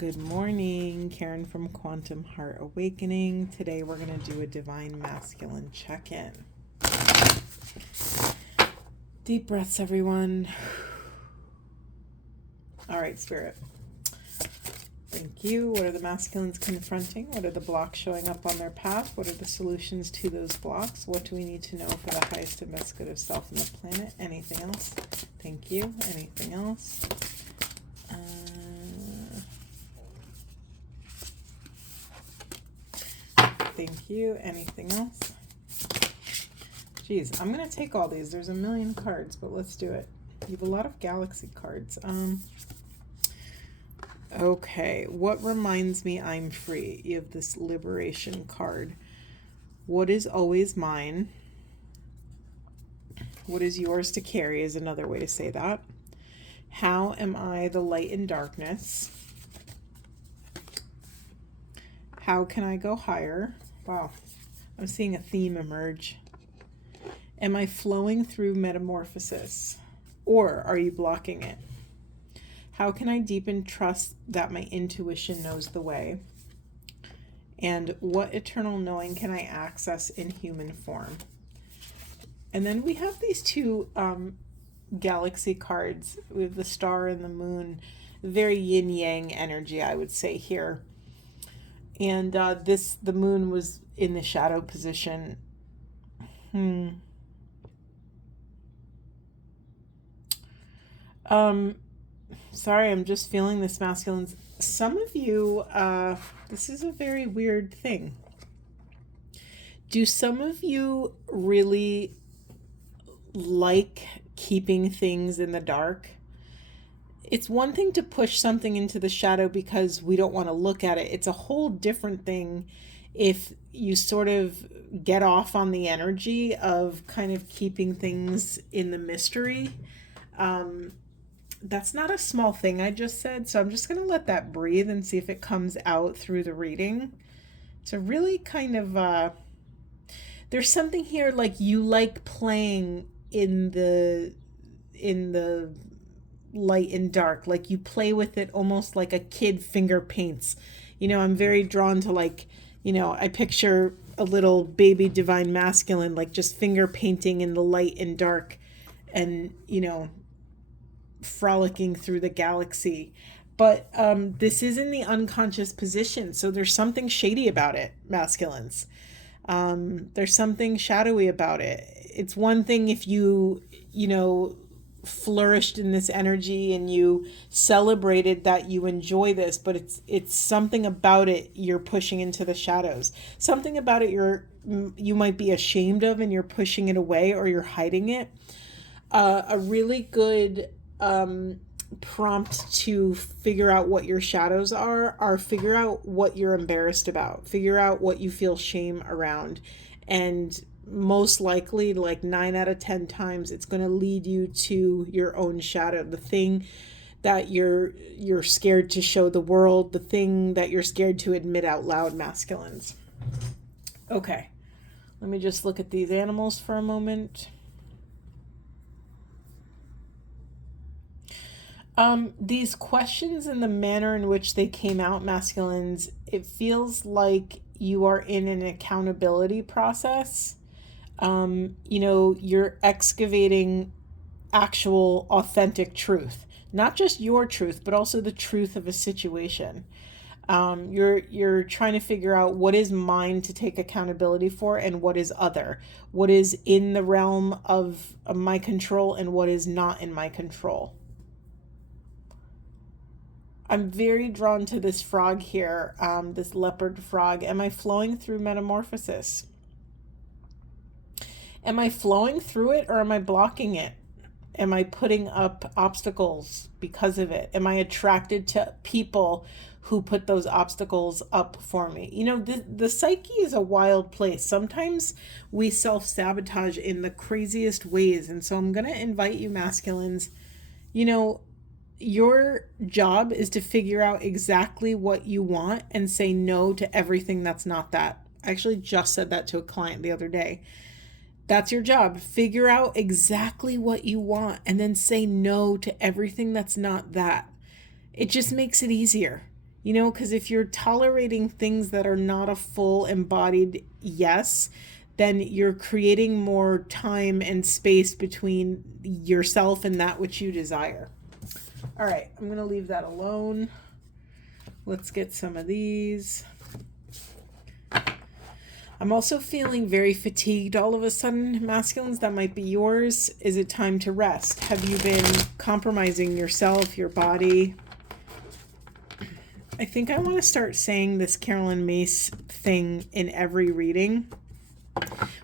Good morning, Karen from Quantum Heart Awakening. Today we're going to do a Divine Masculine check-in. Deep breaths, everyone. All right, Spirit. Thank you. What are the masculines confronting? What are the blocks showing up on their path? What are the solutions to those blocks? What do we need to know for the highest and best good of self and the planet? Anything else? Thank you. Anything else? Thank you. Anything else? Geez, I'm going to take all these. There's a million cards, but let's do it. You have a lot of galaxy cards. Okay, what reminds me I'm free? You have this liberation card. What is always mine? What is yours to carry is another way to say that. How am I the light in darkness? How can I go higher? Wow, I'm seeing a theme emerge. Am I flowing through metamorphosis? Or are you blocking it? How can I deepen trust that my intuition knows the way? And what eternal knowing can I access in human form? And then we have these two galaxy cards with the star and the moon. Very yin-yang energy, I would say here. And the moon was in the shadow position. Sorry, I'm just feeling this, masculines. Some of you, this is a very weird thing. Do some of you really like keeping things in the dark? It's one thing to push something into the shadow because we don't want to look at it. It's a whole different thing if you sort of get off on the energy of kind of keeping things in the mystery. That's not a small thing I just said, so I'm just going to let that breathe and see if it comes out through the reading. It's a really kind of, there's something here like you like playing in the light and dark, like you play with it almost like a kid finger paints. I'm very drawn to I picture a little baby divine masculine like just finger painting in the light and dark and frolicking through the galaxy. But this is in the unconscious position, so there's something shady about it, masculines. There's something shadowy about it. It's one thing if you flourished in this energy and you celebrated that you enjoy this, but it's something about it you're pushing into the shadows. Something about it you might be ashamed of and you're pushing it away or you're hiding it. A really good prompt to figure out what your shadows are figure out what you're embarrassed about, figure out what you feel shame around, and most likely, like 9 out of 10 times, it's going to lead you to your own shadow, the thing that you're scared to show the world, the thing that you're scared to admit out loud, masculines. Okay, let me just look at these animals for a moment. These questions and the manner in which they came out, masculines, it feels like you are in an accountability process. You're excavating actual authentic truth, not just your truth, but also the truth of a situation. You're trying to figure out what is mine to take accountability for and what is other, what is in the realm of my control and what is not in my control. I'm very drawn to this frog here, this leopard frog. Am I flowing through metamorphosis? Am I flowing through it or am I blocking it? Am I putting up obstacles because of it? Am I attracted to people who put those obstacles up for me? The psyche is a wild place. Sometimes we self-sabotage in the craziest ways. And so I'm going to invite you, masculines, your job is to figure out exactly what you want and say no to everything that's not that. I actually just said that to a client the other day. That's your job. Figure out exactly what you want and then say no to everything that's not that. It just makes it easier. You know, because if you're tolerating things that are not a full embodied yes, then you're creating more time and space between yourself and that which you desire. All right, I'm going to leave that alone. Let's get some of these. I'm also feeling very fatigued all of a sudden, masculines. That might be yours. Is it time to rest? Have you been compromising yourself, your body? I think I want to start saying this Carolyn Mace thing in every reading.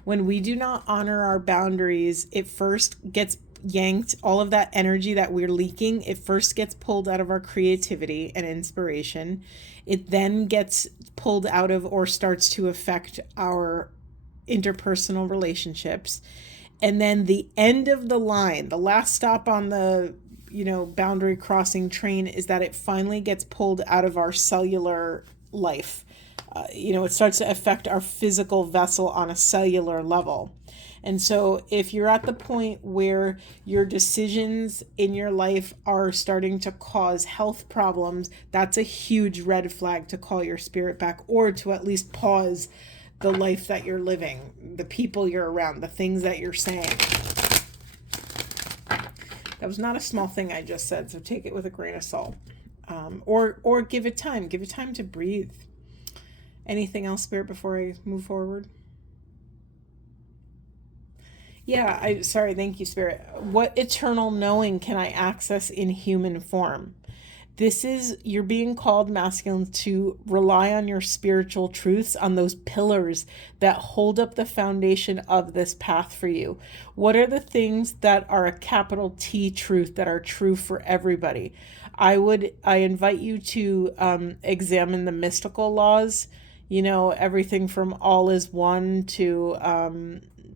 When we do not honor our boundaries, it first gets yanked, all of that energy that we're leaking, it first gets pulled out of our creativity and inspiration. It then gets pulled out of or starts to affect our interpersonal relationships. And then the end of the line, the last stop on the boundary crossing train, is that it finally gets pulled out of our cellular life. It starts to affect our physical vessel on a cellular level. And so if you're at the point where your decisions in your life are starting to cause health problems, that's a huge red flag to call your spirit back, or to at least pause the life that you're living, the people you're around, the things that you're saying. That was not a small thing I just said, so take it with a grain of salt. Or give it time. Give it time to breathe. Anything else, Spirit, before I move forward? Yeah, sorry, thank you, Spirit. What eternal knowing can I access in human form? You're being called, masculine, to rely on your spiritual truths, on those pillars that hold up the foundation of this path for you. What are the things that are a capital T truth that are true for everybody? I invite you to examine the mystical laws, everything from all is one to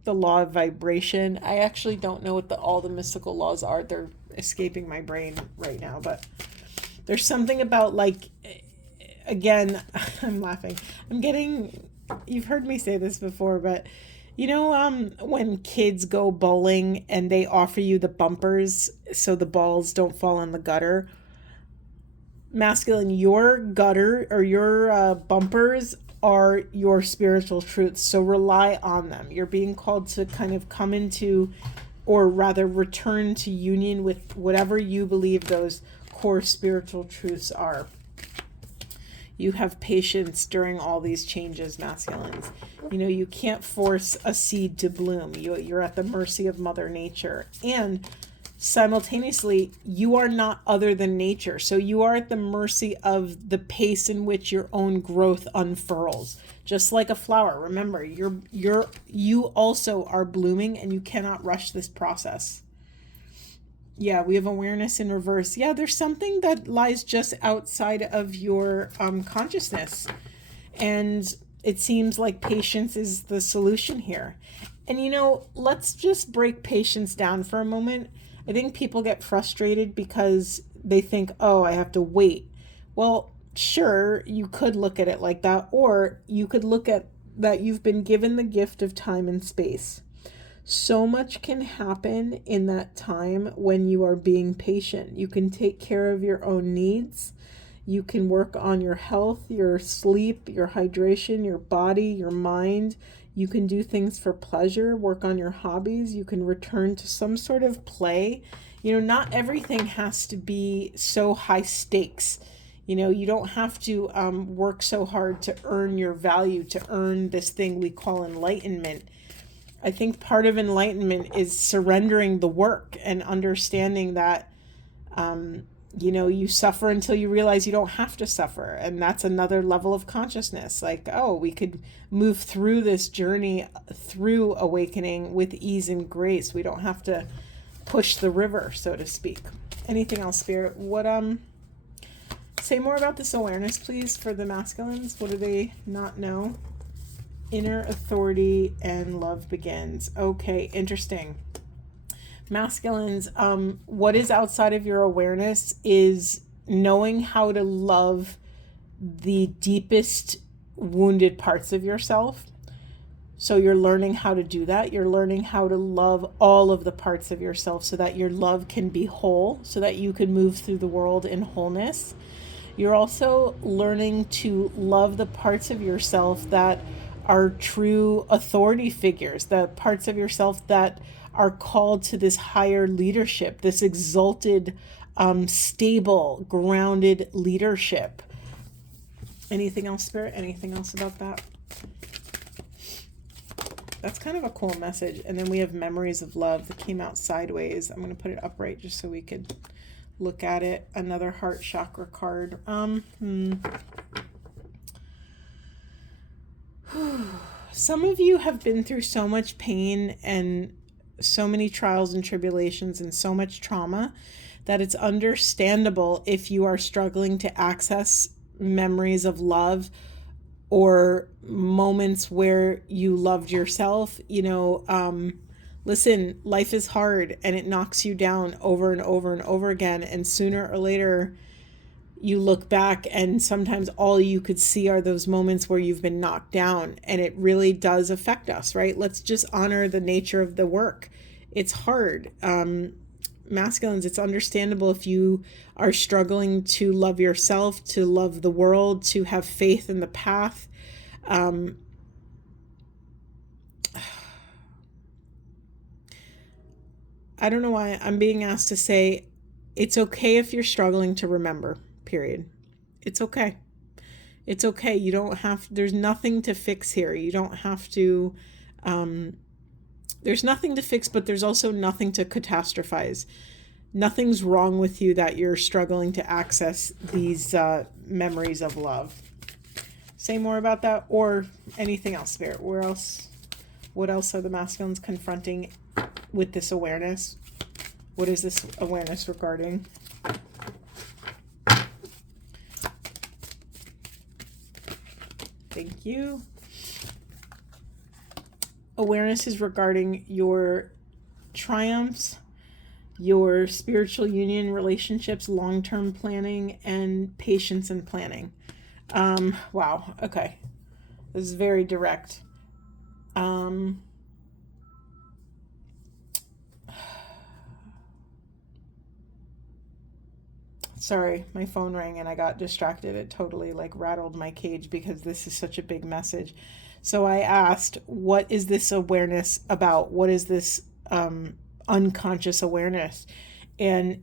the law of vibration. I actually don't know what all the mystical laws are. They're escaping my brain right now, but there's something about, again, I'm laughing. You've heard me say this before, but when kids go bowling and they offer you the bumpers so the balls don't fall in the gutter, masculine, your gutter or your bumpers are your spiritual truths. So rely on them. You're being called to kind of come into, or rather return to union with whatever you believe those core spiritual truths are. You have patience during all these changes, masculines. You can't force a seed to bloom. You're at the mercy of Mother Nature. And simultaneously, you are not other than nature. So you are at the mercy of the pace in which your own growth unfurls. Just like a flower. Remember, you also are blooming, and you cannot rush this process. Yeah, we have awareness in reverse. Yeah, there's something that lies just outside of your consciousness. And it seems like patience is the solution here. And let's just break patience down for a moment. I think people get frustrated because they think, oh, I have to wait. Well, sure, you could look at it like that, or you could look at that you've been given the gift of time and space. So much can happen in that time when you are being patient. You can take care of your own needs. You can work on your health, your sleep, your hydration, your body, your mind. You can do things for pleasure, work on your hobbies. You can return to some sort of play. Not everything has to be so high stakes. You don't have to work so hard to earn your value, to earn this thing we call enlightenment. I think part of enlightenment is surrendering the work and understanding that, you suffer until you realize you don't have to suffer. And that's another level of consciousness. We could move through this journey through awakening with ease and grace. We don't have to push the river, so to speak. Anything else, Spirit? Say more about this awareness, please, for the masculines. What do they not know? Inner authority and love begins. Okay, interesting. Masculines, what is outside of your awareness is knowing how to love the deepest wounded parts of yourself. So you're learning how to do that. You're learning how to love all of the parts of yourself so that your love can be whole, so that you can move through the world in wholeness. You're also learning to love the parts of yourself that are true authority figures, the parts of yourself that are called to this higher leadership, this exalted, stable, grounded leadership. Anything else, Spirit? Anything else about that? That's kind of a cool message. And then we have memories of love that came out sideways. I'm going to put it upright just so we could look at it. Another heart chakra card. Some of you have been through so much pain and so many trials and tribulations and so much trauma that it's understandable if you are struggling to access memories of love or moments where you loved yourself. Listen, life is hard and it knocks you down over and over and over again. And sooner or later, you look back and sometimes all you could see are those moments where you've been knocked down, and it really does affect us, right? Let's just honor the nature of the work. It's hard. Masculines, it's understandable if you are struggling to love yourself, to love the world, to have faith in the path. I don't know why I'm being asked to say it's okay if you're struggling to remember, period. It's okay. It's okay. You don't have, there's nothing to fix here. You don't have to, there's nothing to fix, but there's also nothing to catastrophize. Nothing's wrong with you that you're struggling to access these memories of love. Say more about that or anything else, Spirit. Where else? What else are the masculines confronting with this awareness? What is this awareness regarding? Thank you. Awareness is regarding your triumphs, your spiritual union relationships, long-term planning, and patience and planning. Wow. Okay. This is very direct. Sorry, my phone rang and I got distracted. It totally rattled my cage because this is such a big message. So I asked, what is this awareness about? What is this unconscious awareness? And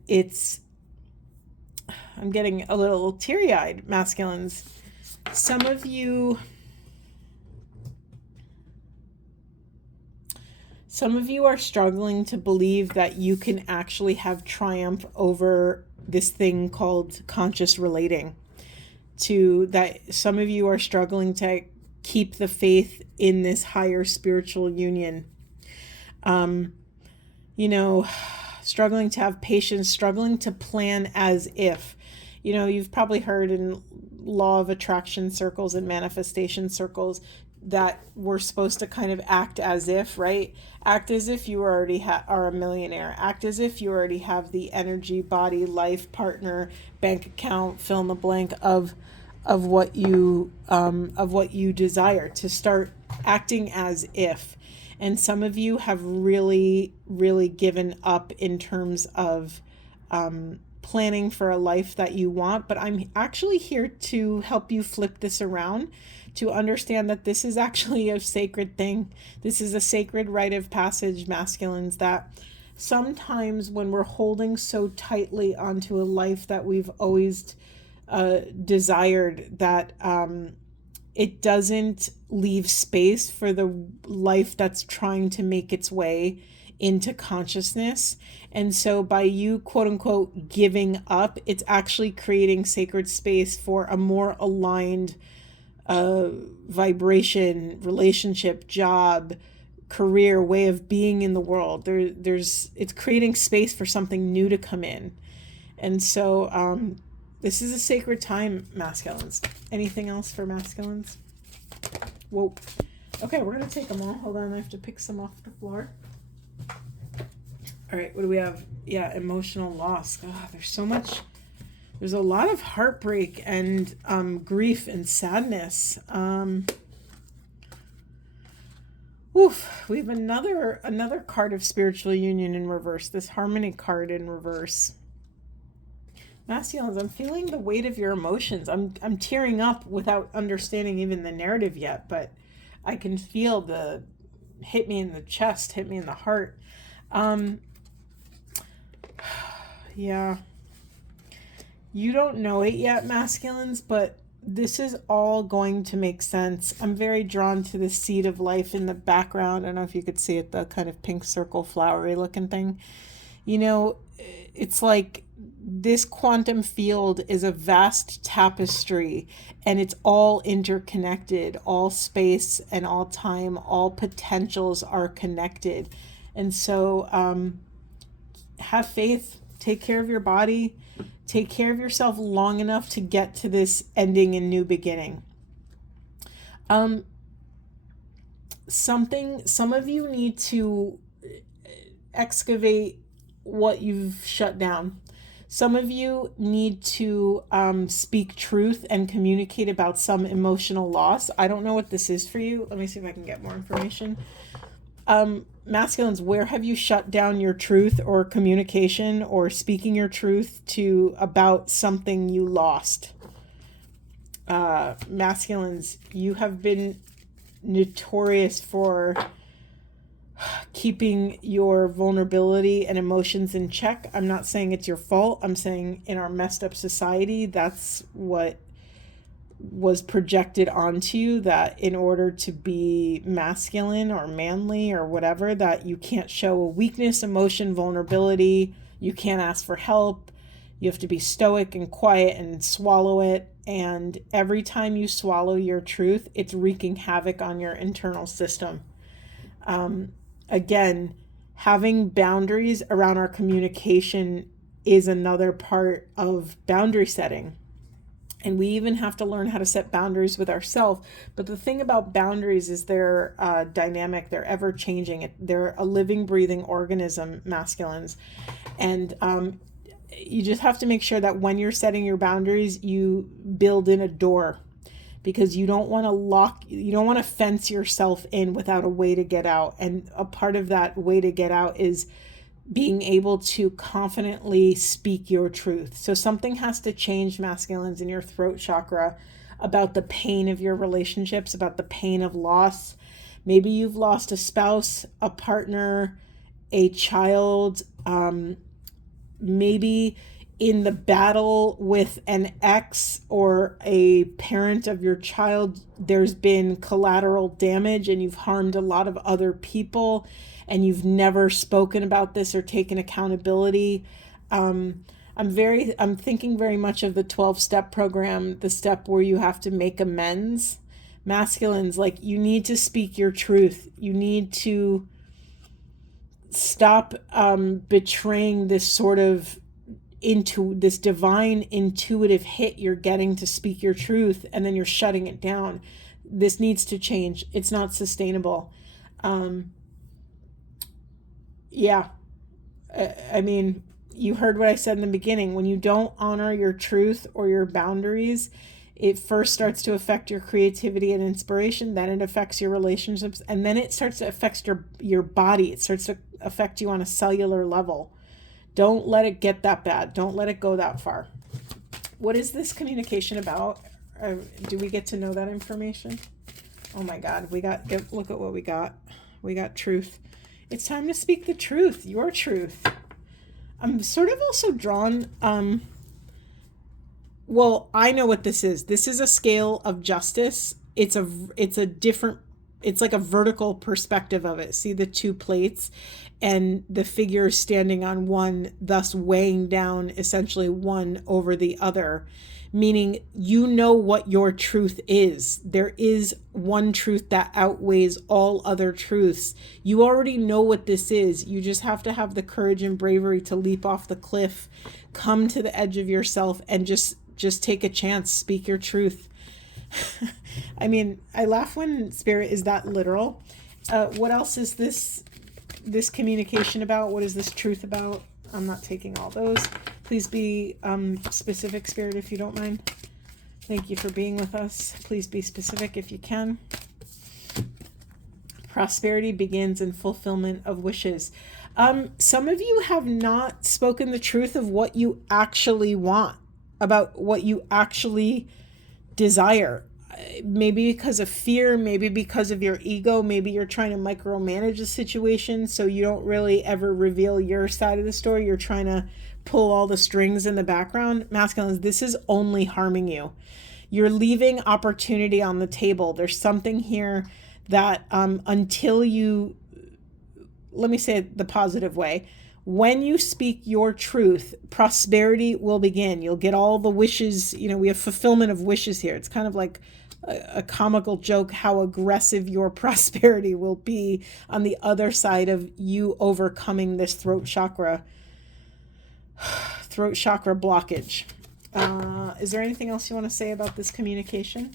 I'm getting a little teary-eyed, masculines. Some of you are struggling to believe that you can actually have triumph over this thing called conscious relating. That some of you are struggling to keep the faith in this higher spiritual union. Struggling to have patience, struggling to plan as if. You've probably heard in law of attraction circles and manifestation circles that we're supposed to kind of act as if, right? Act as if you already are a millionaire. Act as if you already have the energy, body, life, partner, bank account, fill in the blank of what you desire. To start acting as if. And some of you have really, really given up in terms of planning for a life that you want. But I'm actually here to help you flip this around, to understand that this is actually a sacred thing. This is a sacred rite of passage, masculines, that sometimes when we're holding so tightly onto a life that we've always desired, that it doesn't leave space for the life that's trying to make its way into consciousness. And so by you, quote unquote, giving up, it's actually creating sacred space for a more aligned vibration, relationship, job, career, way of being in the world. It's creating space for something new to come in. And so this is a sacred time, masculines. Anything else for masculines? Whoa. Okay, we're going to take them all. Hold on, I have to pick some off the floor. All right, what do we have? Yeah, emotional loss. God, there's a lot of heartbreak and grief and sadness. We have another card of spiritual union in reverse. This harmony card in reverse. Masculines, I'm feeling the weight of your emotions. I'm tearing up without understanding even the narrative yet, but I can feel the hit me in the chest, hit me in the heart. Yeah. You don't know it yet, masculines, but this is all going to make sense. I'm very drawn to the seed of life in the background. I don't know if you could see it, the kind of pink circle, flowery looking thing. You know, it's like this quantum field is a vast tapestry, and it's all interconnected. All space and all time, all potentials are connected. And so have faith, take care of your body, take care of yourself long enough to get to this ending and new beginning. Some of you need to excavate what you've shut down. Some of you need to speak truth and communicate about some emotional loss. I don't know what this is for you. Let me see if I can get more information. Masculines, where have you shut down your truth or communication or speaking your truth to about something you lost? Masculines, you have been notorious for keeping your vulnerability and emotions in check. I'm not saying it's your fault. I'm saying in our messed up society, that's what was projected onto you, that in order to be masculine or manly or whatever, that you can't show a weakness, emotion, vulnerability. You can't ask for help. You have to be stoic and quiet and swallow it. And every time you swallow your truth, it's wreaking havoc on your internal system. Again, having boundaries around our communication is another part of boundary setting. And we even have to learn how to set boundaries with ourselves. But the thing about boundaries is they're dynamic, they're ever changing. They're a living, breathing organism, masculines. And you just have to make sure that when you're setting your boundaries, you build in a door, because you don't want to fence yourself in without a way to get out. And a part of that way to get out is being able to confidently speak your truth. So something has to change, masculines, in your throat chakra about the pain of your relationships, about the pain of loss. Maybe you've lost a spouse, a partner, a child, maybe in the battle with an ex or a parent of your child, there's been collateral damage and you've harmed a lot of other people, and you've never spoken about this or taken accountability. I'm thinking very much of the 12-step program, the step where you have to make amends. Masculines, like, you need to speak your truth. You need to stop betraying this sort of into this divine intuitive hit you're getting to speak your truth, and then you're shutting it down. This needs to change. It's not sustainable. I mean, you heard what I said in the beginning. When you don't honor your truth or your boundaries, it first starts to affect your creativity and inspiration, then it affects your relationships, and then it starts to affect your body. It starts to affect you on a cellular level. Don't let it get that bad. Don't let it go that far. What is this communication about? Do we get to know that information? Oh my God, look at what we got. We got truth. It's time to speak the truth, your truth. I'm sort of also drawn, well, I know what this is. This is a scale of justice. It's like a vertical perspective of it. See the two plates and the figure standing on one, thus weighing down essentially one over the other, meaning you know what your truth is. There is one truth that outweighs all other truths. You already know what this is. You just have to have the courage and bravery to leap off the cliff, come to the edge of yourself, and just take a chance, speak your truth. I mean, I laugh when spirit is that literal. What else is this communication about? What is this truth about? I'm not taking all those. Please be specific, spirit, if you don't mind. Thank you for being with us. Please be specific if you can. Prosperity begins in fulfillment of wishes. Some of you have not spoken the truth of what you actually want, about what you actually desire. Maybe because of fear, maybe because of your ego, maybe you're trying to micromanage the situation, so you don't really ever reveal your side of the story. You're trying to pull all the strings in the background. Masculines, this is only harming you. You're leaving opportunity on the table. There's something here that until you, let me say it the positive way, when you speak your truth, prosperity will begin. You'll get all the wishes. We have fulfillment of wishes here. It's kind of like a comical joke how aggressive your prosperity will be on the other side of you overcoming this throat chakra blockage. Is there anything else you want to say about this communication?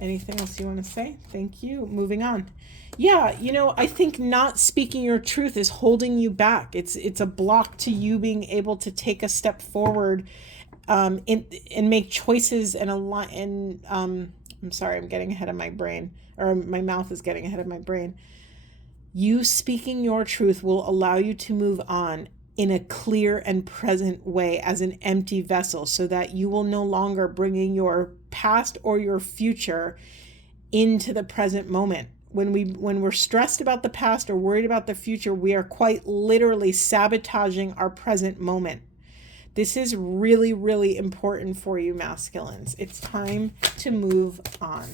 Anything else you want to say? Thank you. Moving on. Yeah, I think not speaking your truth is holding you back. It's a block to you being able to take a step forward and make choices and I'm sorry, I'm getting ahead of my brain, or my mouth is getting ahead of my brain. You speaking your truth will allow you to move on in a clear and present way as an empty vessel, so that you will no longer bringing your past or your future into the present moment. When we're stressed about the past or worried about the future, we are quite literally sabotaging our present moment. This is really, really important for you, masculines. It's time to move on.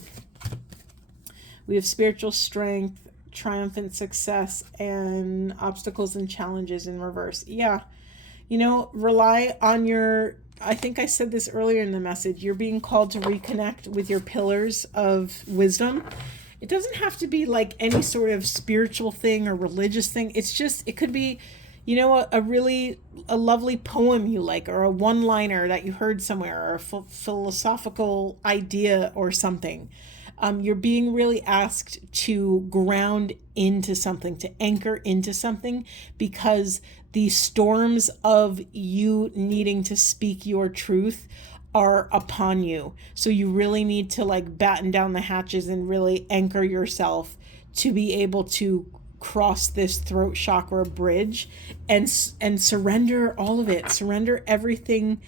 We have spiritual strength, triumphant success, and obstacles and challenges in reverse. Yeah. Rely on I think I said this earlier in the message, you're being called to reconnect with your pillars of wisdom. It doesn't have to be like any sort of spiritual thing or religious thing. It could be, a lovely poem you like, or a one-liner that you heard somewhere, or a philosophical idea or something. You're being really asked to ground into something, to anchor into something, because the storms of you needing to speak your truth are upon you. So you really need to batten down the hatches and really anchor yourself to be able to cross this throat chakra bridge and surrender all of it. Surrender everything.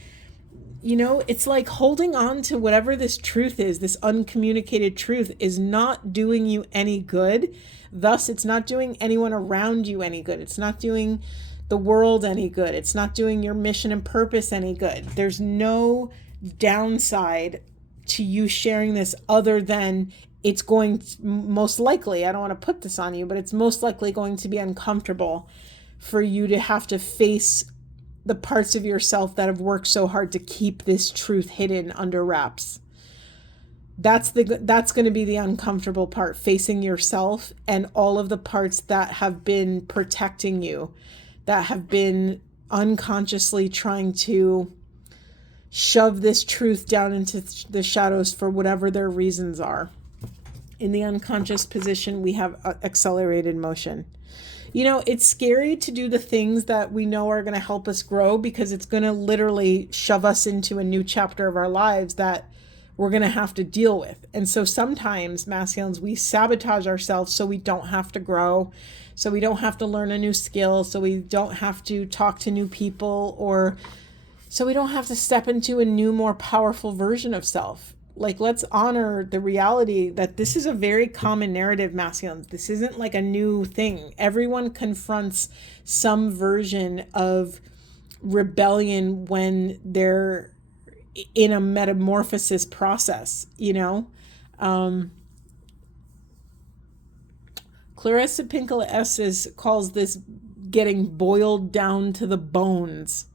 It's like holding on to whatever this truth is, this uncommunicated truth, is not doing you any good. Thus, it's not doing anyone around you any good. It's not doing the world any good. It's not doing your mission and purpose any good. There's no downside to you sharing this, other than it's going to, most likely, I don't want to put this on you, but it's most likely going to be uncomfortable for you to have to face the parts of yourself that have worked so hard to keep this truth hidden under wraps. That's going to be the uncomfortable part, facing yourself and all of the parts that have been protecting you, that have been unconsciously trying to shove this truth down into the shadows for whatever their reasons are. In the unconscious position, we have accelerated motion. It's scary to do the things that we know are going to help us grow, because it's going to literally shove us into a new chapter of our lives that we're going to have to deal with. And so sometimes, masculines, we sabotage ourselves so we don't have to grow, so we don't have to learn a new skill, so we don't have to talk to new people, or so we don't have to step into a new, more powerful version of self. Let's honor the reality that this is a very common narrative, masculines. This isn't like a new thing. Everyone confronts some version of rebellion when they're in a metamorphosis process, Clarissa Pinkola Estes calls this getting boiled down to the bones.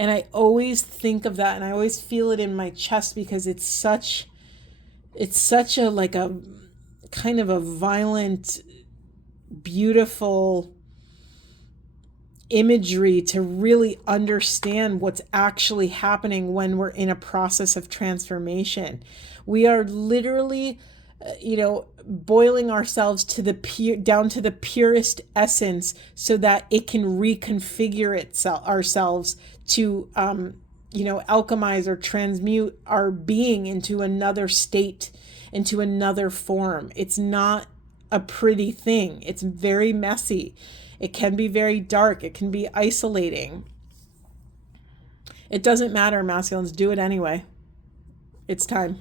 And I always think of that, and I always feel it in my chest, because it's such a kind of a violent, beautiful imagery to really understand what's actually happening when we're in a process of transformation. We are literally, boiling ourselves to down to the purest essence, so that it can reconfigure ourselves to, alchemize or transmute our being into another state, into another form. It's not a pretty thing. It's very messy. It can be very dark. It can be isolating. It doesn't matter, masculines. Do it anyway. It's time.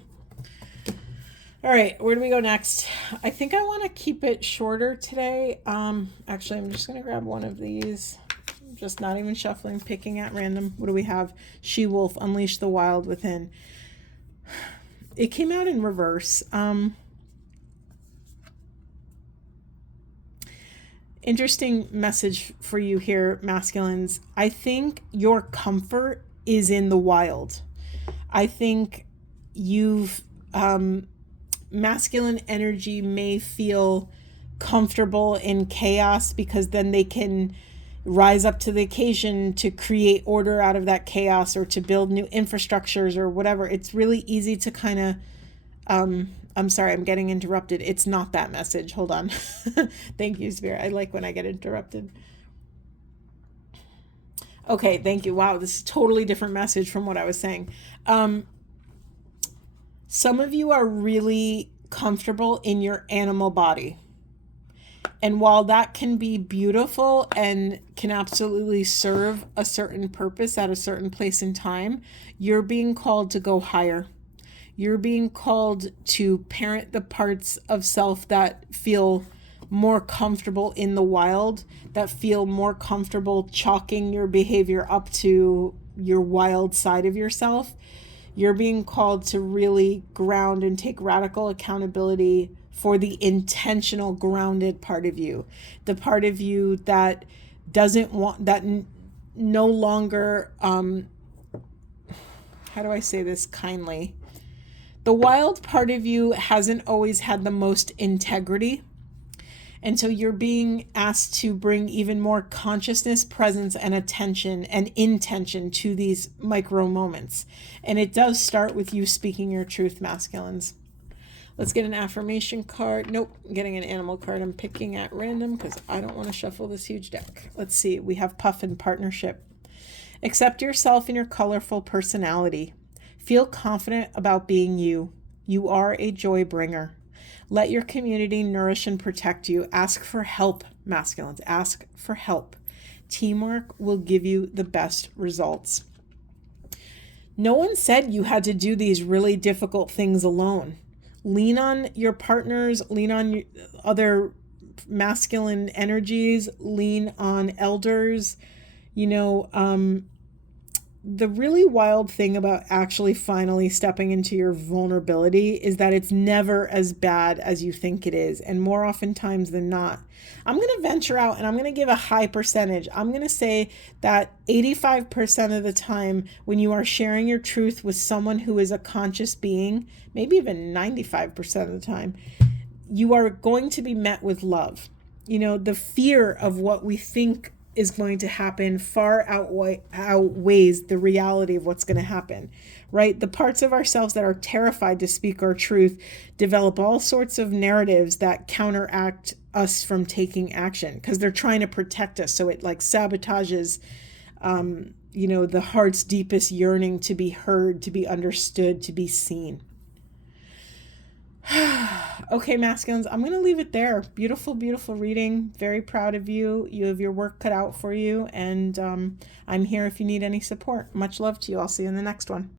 All right, where do we go next? I think I want to keep it shorter today. Actually, I'm just going to grab one of these. Just not even shuffling, picking at random. What do we have? She-Wolf, Unleash the Wild Within. It came out in reverse. Interesting message for you here, masculines. I think your comfort is in the wild. I think you've masculine energy may feel comfortable in chaos because then they can rise up to the occasion to create order out of that chaos or to build new infrastructures or whatever. It's really easy to kind of I'm sorry, I'm getting interrupted. It's not that message. Hold on. Thank you, Spirit. I like when I get interrupted. Okay, thank you. Wow, this is a totally different message from what I was saying. Some of you are really comfortable in your animal body. And while that can be beautiful and can absolutely serve a certain purpose at a certain place in time, you're being called to go higher. You're being called to parent the parts of self that feel more comfortable in the wild, that feel more comfortable chalking your behavior up to your wild side of yourself. You're being called to really ground and take radical accountability for the intentional, grounded part of you. The part of you that doesn't want, that no longer, how do I say this kindly? The wild part of you hasn't always had the most integrity. And so you're being asked to bring even more consciousness, presence, and attention and intention to these micro moments. And it does start with you speaking your truth, masculines. Let's get an affirmation card. Nope, I'm getting an animal card. I'm picking at random because I don't want to shuffle this huge deck. Let's see. We have Puff and Partnership. Accept yourself and your colorful personality. Feel confident about being you. You are a joy bringer. Let your community nourish and protect you. Ask for help, masculines. Ask for help. Teamwork will give you the best results. No one said you had to do these really difficult things alone. Lean on your partners, lean on other masculine energies, lean on elders. The really wild thing about actually finally stepping into your vulnerability is that it's never as bad as you think it is, and more oftentimes than not. I'm going to venture out and I'm going to give a high percentage. I'm going to say that 85% of the time when you are sharing your truth with someone who is a conscious being, maybe even 95% of the time, you are going to be met with love. The fear of what we think is going to happen far outweighs the reality of what's going to happen, right? The parts of ourselves that are terrified to speak our truth develop all sorts of narratives that counteract us from taking action because they're trying to protect us. So it like sabotages, the heart's deepest yearning to be heard, to be understood, to be seen. Okay, masculines, I'm going to leave it there. Beautiful, beautiful reading. Very proud of you. You have your work cut out for you. And I'm here if you need any support. Much love to you. I'll see you in the next one.